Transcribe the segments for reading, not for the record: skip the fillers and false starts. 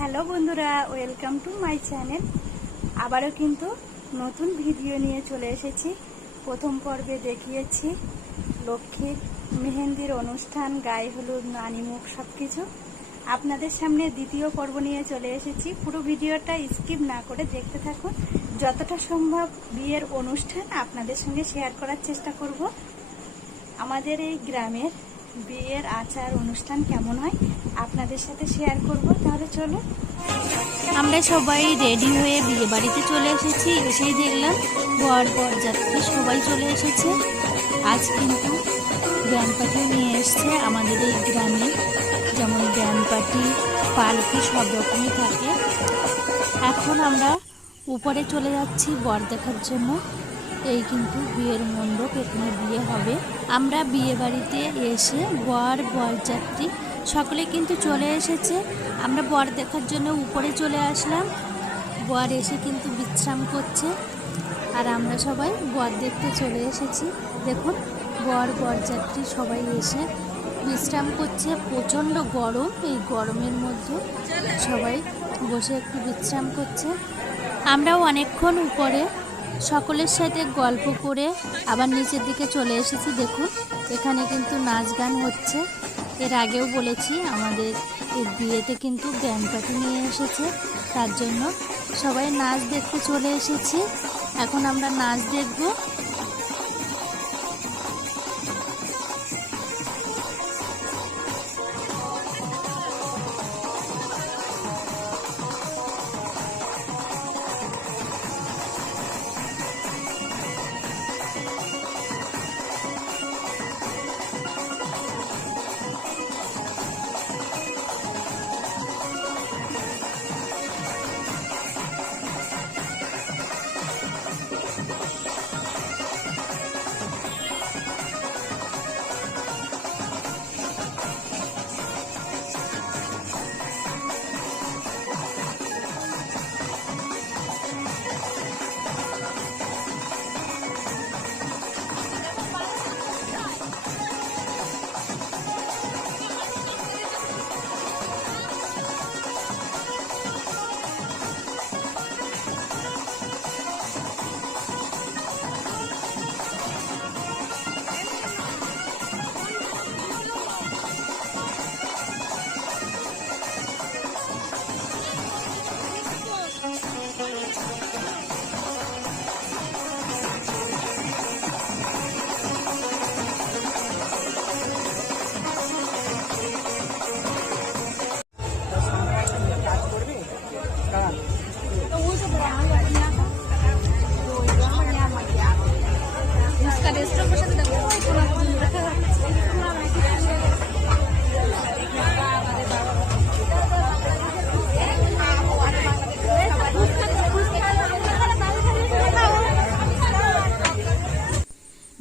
Hello বন্ধুরা, welcome to my channel. আবারও কিন্তু নতুন ভিডিও নিয়ে চলে এসেছি। প্রথম পর্বে দেখিয়েছি লক্ষ্মীর মেহেন্দির অনুষ্ঠান, গায়ে হলুদ, নানিমুখ সব কিছু। আপনাদের সামনে দ্বিতীয় পর্ব নিয়ে চলে এসেছি। পুরো ভিডিওটা স্কিপ না করে দেখতে থাকুন। যতটা সম্ভব বিয়ের অনুষ্ঠান আপনাদের সঙ্গে শেয়ার করার চেষ্টা করব। আমাদের এই গ্রামের বিয়ের আচার অনুষ্ঠান কেমন হয় আপনাদের সাথে শেয়ার করব। তাহলে চলো, আমরা সবাই রেডি হয়ে বিয়ে বাড়িতে চলে এসেছি। এসেই দেখলাম বরযাত্রী সবাই চলে এসেছে। আজ কিন্তু ব্যান্ড পার্টি নিয়ে এসছে আমাদের এই গ্রামে। যেমন ব্যান্ড পার্টি, পালকি সব রকমই থাকে। এখন আমরা উপরে চলে যাচ্ছি বর দেখার জন্য। এই কিন্তু বিয়ের মণ্ডপ, এখানে বিয়ে হবে। আমরা বিয়ে বাড়িতে এসে বরযাত্রী সকলে কিন্তু চলে এসেছে। আমরা বর দেখার জন্য উপরে চলে আসলাম। বর এসে কিন্তু বিশ্রাম করছে, আর আমরা সবাই বর দেখতে চলে এসেছি। দেখুন, বরযাত্রী সবাই এসে বিশ্রাম করছে। প্রচণ্ড গরম, এই গরমের মধ্যে সবাই বসে একটু বিশ্রাম করছে। আমরাও অনেকক্ষণ উপরে সকলের সাথে গল্প করে আবার নিচের দিকে চলে এসেছি। দেখুন, এখানে কিন্তু নাচ গান হচ্ছে। এর আগেও বলেছি আমাদের এই বিয়েতে কিন্তু ব্যান্ড পার্টি নিয়ে এসেছে, তার জন্য সবাই নাচ দেখতে চলে এসেছি। এখন আমরা নাচ দেখব।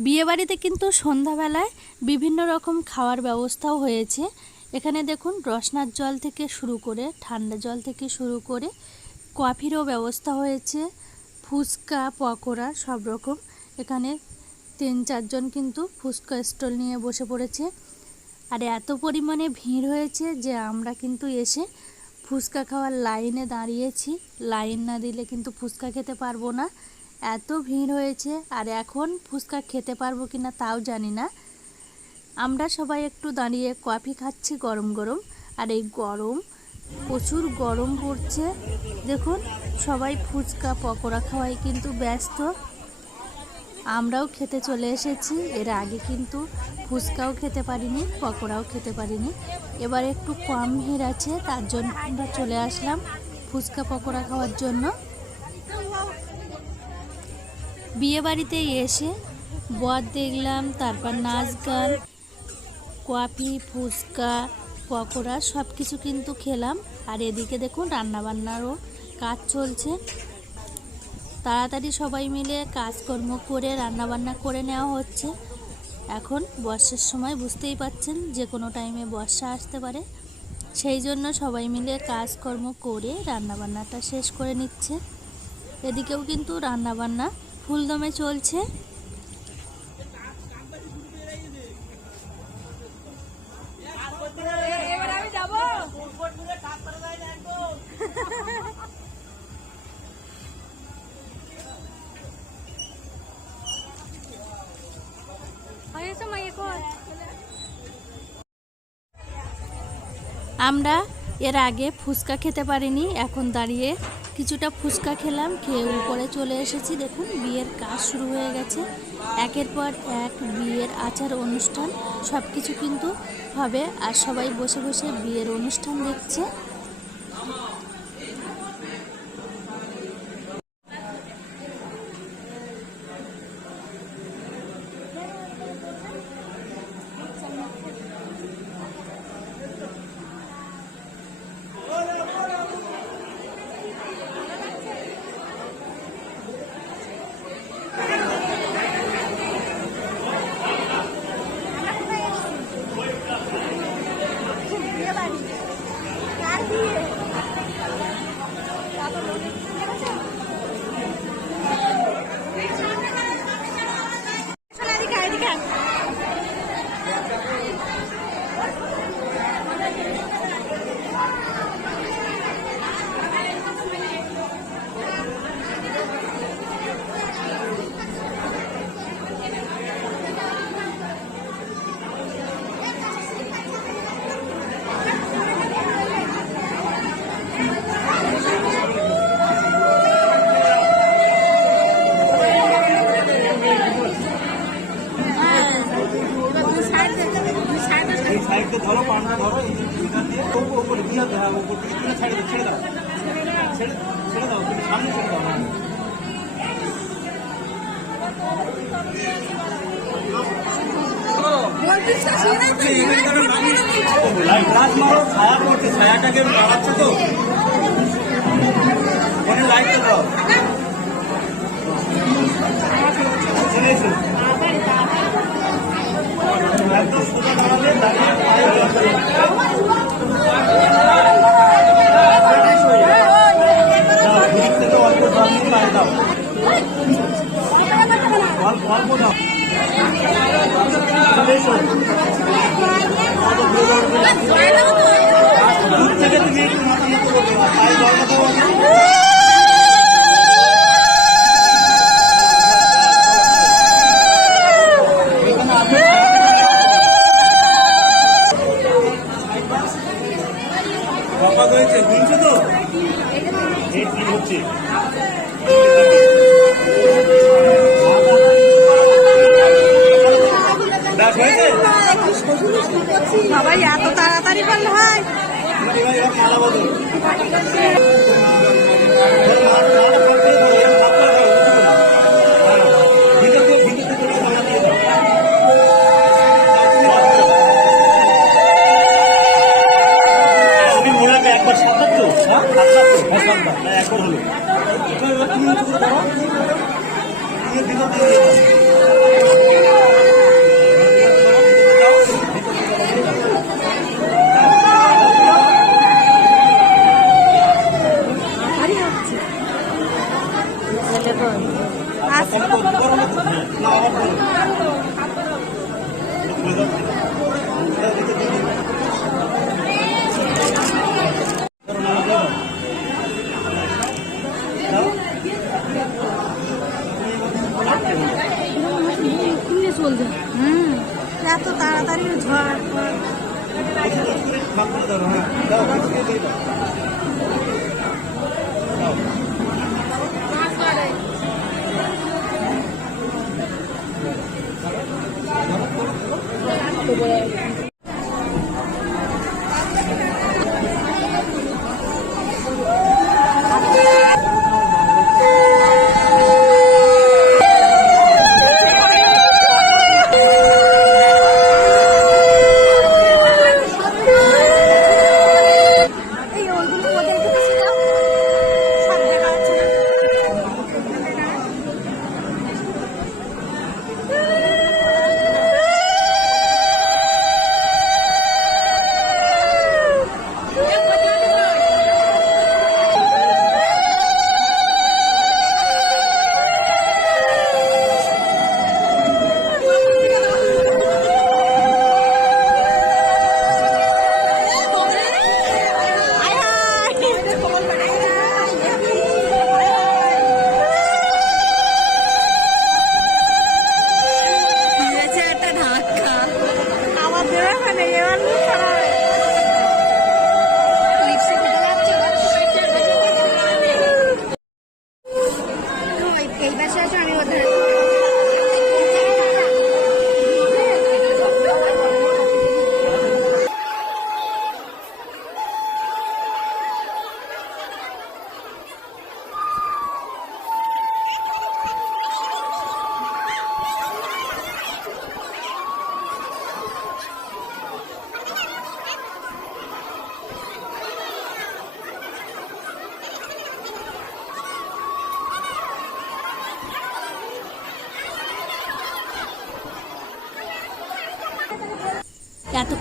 বিয়েবাড়িতে কিন্তু সন্ধ্যাবেলায় বিভিন্ন রকম খাওয়ার ব্যবস্থাও হয়েছে। এখানে দেখুন, রসনার জল থেকে শুরু করে, ঠান্ডা জল থেকে শুরু করে কফিরও ব্যবস্থা হয়েছে, ফুচকা, পকোড়া সব রকম। এখানে 3-4 জন কিন্তু ফুচকা স্টল নিয়ে বসে পড়েছে। আর এত পরিমাণে ভিড় হয়েছে যে আমরা কিন্তু এসে ফুচকা খাওয়ার লাইনে দাঁড়িয়েছি। লাইন না দিলে কিন্তু ফুচকা খেতে পারবো না, এত ভিড় হয়েছে। আর এখন ফুচকা খেতে পারবো কিনা তাও জানি না। আমরা সবাই একটু দাঁড়িয়ে কফি খাচ্ছি গরম গরম। আর এই গরম, প্রচুর গরম পড়ছে। দেখুন, সবাই ফুচকা পকোড়া খাওয়াই কিন্তু ব্যস্ত। আমরাও খেতে চলে এসেছি। এর আগে কিন্তু ফুচকাও খেতে পারিনি, পকোড়াও খেতে পারিনি। এবার একটু কম ভিড় আছে, তার জন্য আমরা চলে আসলাম ফুচকা পকোড়া খাওয়ার জন্য। বিয়ে বাড়িতে এসে বর দেখলাম, তারপর নাচ গান, কফি, ফুচকা, পকোড়া সব কিছু কিন্তু খেলাম। আর এদিকে দেখুন, রান্নাবান্নারও কাজ চলছে। তাড়াতাড়ি সবাই মিলে কাজকর্ম করে রান্নাবান্না করে নেওয়া হচ্ছে। এখন বর্ষার সময়, বুঝতেই পাচ্ছেন যে কোনো টাইমে বর্ষা আসতে পারে, সেই জন্য সবাই মিলে কাজকর্ম করে রান্নাবান্নাটা শেষ করে নিচ্ছে। এদিকেও কিন্তু রান্নাবান্না ফুলদমে চলছে। এবার আমি যাব। আমরা এর আগে ফুচকা খেতে পারিনি, এখন দাঁড়িয়ে কিছুটা ফুচকা খেলাম, খেয়ে উপরে চলে এসেছি। দেখুন বিয়ের কাজ শুরু হয়ে গেছে, একের পর এক বিয়ের আচার অনুষ্ঠান সব কিছু কিন্তু হবে, আর সবাই বসে বসে বিয়ের অনুষ্ঠান দেখছে। ধরো পান্না ধরো উপরে দিয়ে দাও, উপর থেকে তুলে ছেড়ে দাও, ছেড়ে দাও, তুমি সামনে ছেড়ে দাও। ছায়া পড়ছে, ছায়াটাকে বাড়াচ্ছে তো, লাইটটা দাও। একদম সোজা দাঁড়াবে, অল্প দাও, অল্প দাও। দূর থেকে তুমি একটু মাথা মতো করবে, পায়ে জলটা দাও। হয়েছে শুনছো তো, হচ্ছে সবাই এত তাড়াতাড়ি করলে হয়। মালা বদল একবার সাঁতার তো, একবার হলো তুমি করো, ভিতর দিয়ে এত তাড়াতাড়ি ঝড়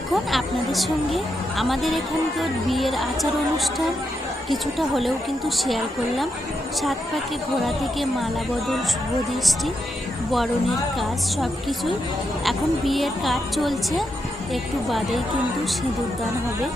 এতক্ষণ আপনাদের সঙ্গে আমাদের এখানকার বিয়ের আচার অনুষ্ঠান কিছুটা হলেও কিন্তু শেয়ার করলাম। 7 পাকে ঘোড়া থেকে মালা বদল, শুভ দৃষ্টি, বরণের কাজ সব কিছুই। এখন বিয়ের কাজ চলছে, একটু বাদেই কিন্তু সিঁদুরদান হবে।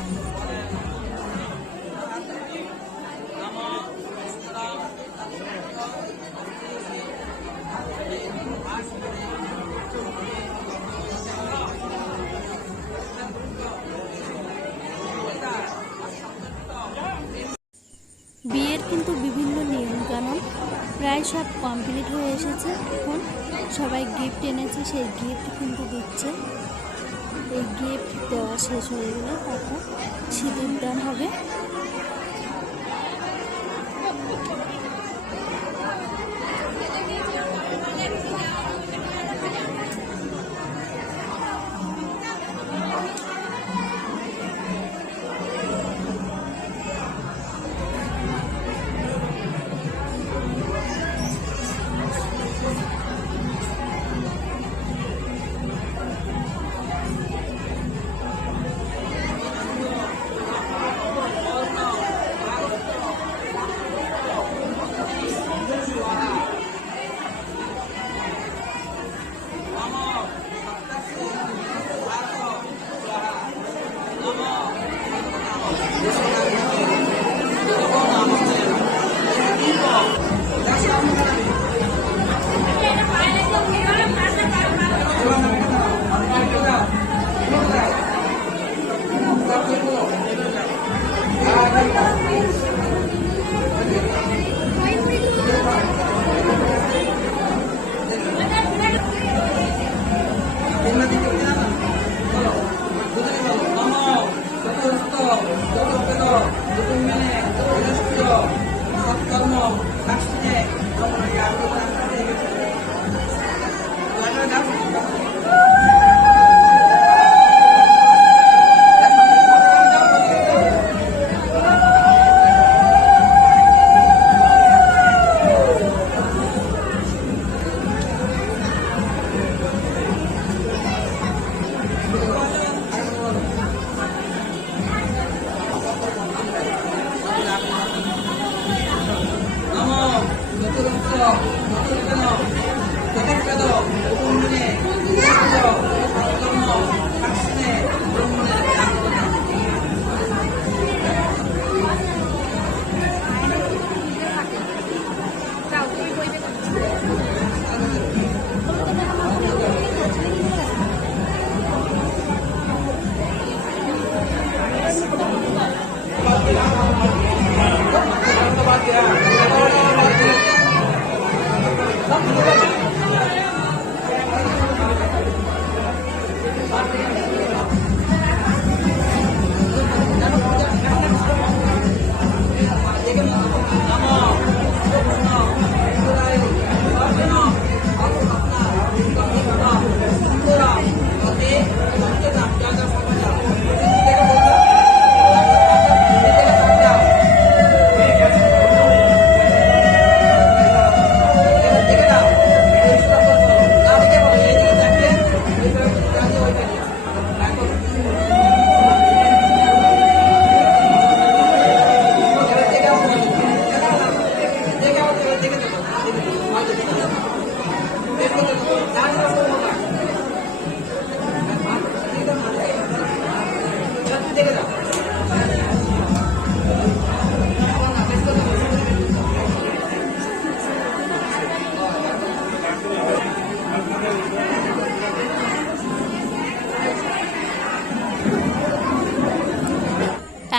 বিয়ের কিন্তু বিভিন্ন নিয়মকানুন প্রায় সব কমপ্লিট হয়ে এসেছে। এখন সবাই গিফট এনেছে, সেই গিফট কিন্তু দিচ্ছে। এই গিফট দেওয়া শেষ হয়ে গেলে তারপর সিঁদুরদান হবে।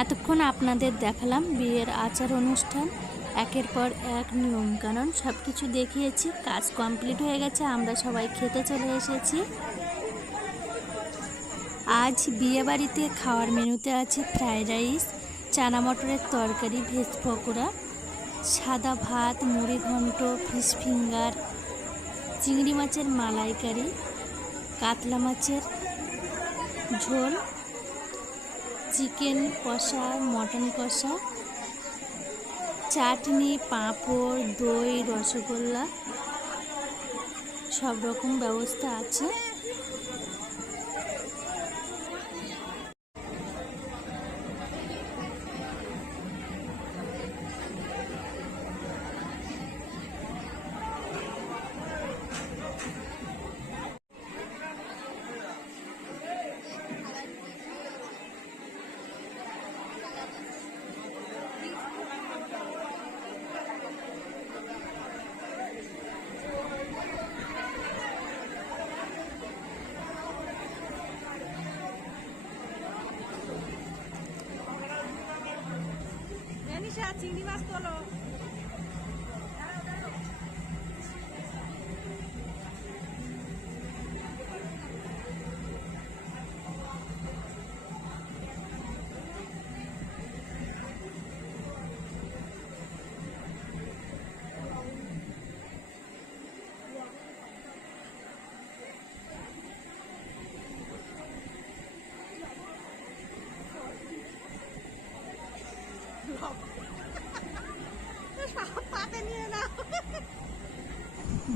এতক্ষণ আপনাদের দেখালাম বিয়ের আচার অনুষ্ঠান, একের পর এক নিয়মকানুন সব কিছু দেখিয়েছি। কাজ কমপ্লিট হয়ে গেছে, আমরা সবাই খেতে চলে এসেছি। আজ বিয়ে বাড়িতে খাওয়ার মেনুতে আছে ফ্রাইড রাইস, চানা মটরের তরকারি, ভেজ পকোড়া, সাদা ভাত, মুড়ি ঘন্ট, ফিশ ফিঙ্গার, চিংড়ি মাছের মালাইকারি, কাতলা মাছের ঝোল, চিকেন কষা, মটন কষা, চাটনি, পাঁপড়, দই, রসগোল্লা সব রকম ব্যবস্থা আছে। নিশা চিংড়ি মাছ তোলো।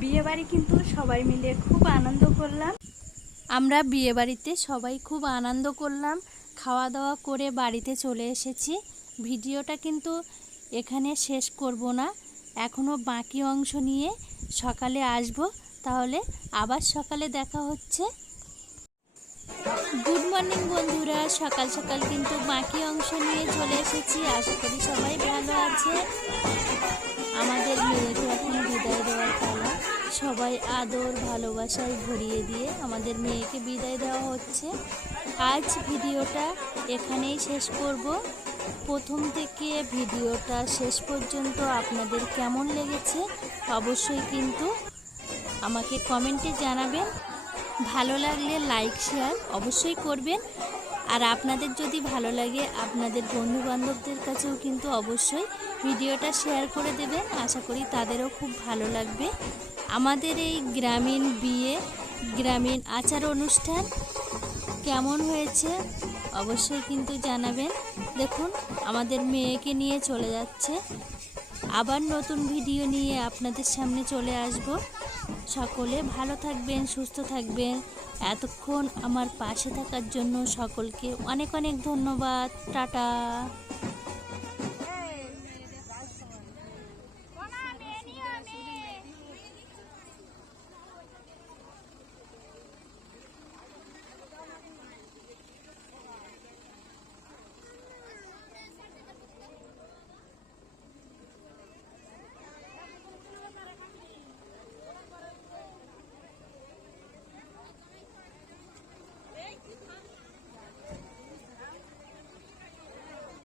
বিয়ে বাড়ি কিন্তু সবাই মিলে খুব আনন্দ করলাম। আমরা বিয়ে বাড়িতে সবাই খুব আনন্দ করলাম, খাওয়া দাওয়া করে বাড়িতে চলে এসেছি। ভিডিওটা কিন্তু এখানে শেষ করব না, এখনও বাকি অংশ নিয়ে সকালে আসব। তাহলে আবার সকালে দেখা হচ্ছে। গুড মর্নিং বন্ধুরা, সকাল সকাল কিন্তু বাকি অংশ নিয়ে চলে এসেছি। আশা করি সবাই ভালো আছে। আমাদের মেয়েকে এখন বিদায় দেওয়ার পালা। সবাই আদর ভালোবাসায় ভরিয়ে দিয়ে আমাদের মেয়েকে বিদায় দেওয়া হচ্ছে। আজ ভিডিওটা এখানেই শেষ করব। প্রথম থেকে ভিডিওটা শেষ পর্যন্ত আপনাদের কেমন লেগেছে অবশ্যই কিন্তু আমাকে কমেন্টে জানাবেন। ভালো লাগলে লাইক শেয়ার অবশ্যই করবেন। আর আপনাদের যদি ভালো লাগে আপনাদের বন্ধুবান্ধবদের কাছেও কিন্তু অবশ্যই ভিডিওটা শেয়ার করে দেবেন। আশা করি তাদেরও খুব ভালো লাগবে। আমাদের এই গ্রামীণ বিয়ে, গ্রামীণ আচার অনুষ্ঠান কেমন হয়েছে অবশ্যই কিন্তু জানাবেন। দেখুন আমাদের মেয়েকে নিয়ে চলে যাচ্ছে। আবার নতুন ভিডিও নিয়ে আপনাদের সামনে চলে আসব। সকলে ভালো থাকবেন, সুস্থ থাকবেন। এতক্ষণ আমার পাশে থাকার জন্য সকলকে অনেক অনেক ধন্যবাদ। টাটা।